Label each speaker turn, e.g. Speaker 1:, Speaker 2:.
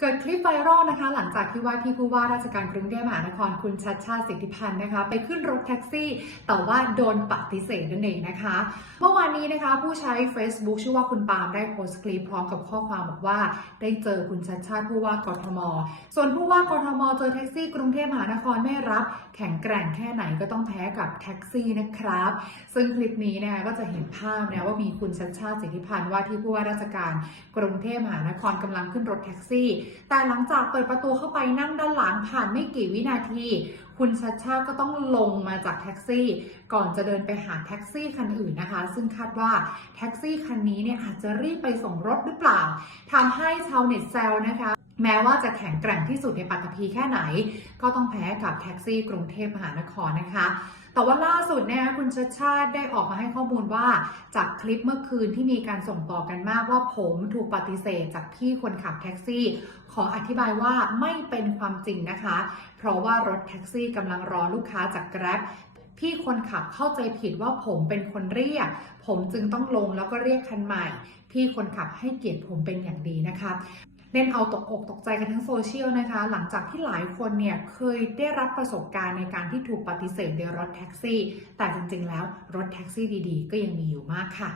Speaker 1: เกิดคลิปไวรัลนะคะ หลังจากที่ว่าที่ผู้ว่าราชการกรุงเทพมหานครคุณชัดชาติสิทธิพันธ์นะคะ ไปขึ้นรถแท็กซี่ แต่ว่าโดนปฏิเสธนั่นเองนะคะ เมื่อวานนี้นะคะผู้ใช้ Facebook ชื่อว่าคุณปาล์มได้โพสต์คลิปพร้อมกับข้อความบอกว่า ได้เจอคุณชัดชาติผู้ว่ากทม ส่วนผู้ว่ากทมเจอแท็กซี่ กรุงเทพมหานครไม่รับ แข็งแกร่งแค่ไหนก็ต้องแพ้กับแท็กซี่นะครับ ซึ่งคลิปนี้นะคะก็จะเห็นภาพนะว่ามีคุณชัดชาติสิทธิพันธ์ว่าที่ผู้ว่าราชการกรุงเทพมหานครกำลังขึ้นรถแท็กซี่แต่หลังจากเปิดประตูเข้าไปนั่งด้านหลังผ่านไม่กี่วินาที คุณชัดชาติก็ต้องลงมาจากแท็กซี่ ก่อนจะเดินไปหาแท็กซี่คันอื่นนะคะ ซึ่งคาดว่าแท็กซี่คันนี้เนี่ยอาจจะรีบไปส่งรถหรือเปล่าทำให้ชาวเน็ตแซวนะคะ แม้ว่าจะแข็งแกร่งที่สุดในปัตตภีแค่ไหน ก็ต้องแพ้กับแท็กซี่กรุงเทพมหานครนะคะ แต่ว่าล่าสุดเนี่ยคุณชัดชาติได้ออกมาให้ข้อมูลว่า จากคลิปเมื่อคืนที่มีการส่งต่อกันมากว่าผมถูกปฏิเสธจากพี่คนขับแท็กซี่ ขออธิบายว่าไม่เป็นความจริงนะคะ เพราะว่ารถแท็กซี่กำลังรอลูกค้าจาก Grab พี่คนขับเข้าใจผิดว่าผมเป็นคนเรียก ผมจึงต้องลงแล้วก็เรียกคันใหม่ พี่คนขับให้เกียรติผมเป็นอย่างดีนะคะ เล่นเอาตกอกตกใจกันทั้งโซเชียลนะคะ หลังจากที่หลายคนเนี่ยเคยได้รับประสบการณ์ในการที่ถูกปฏิเสธในรถแท็กซี่ แต่จริงๆแล้วรถแท็กซี่ดีๆ ก็ยังมีอยู่มากค่ะ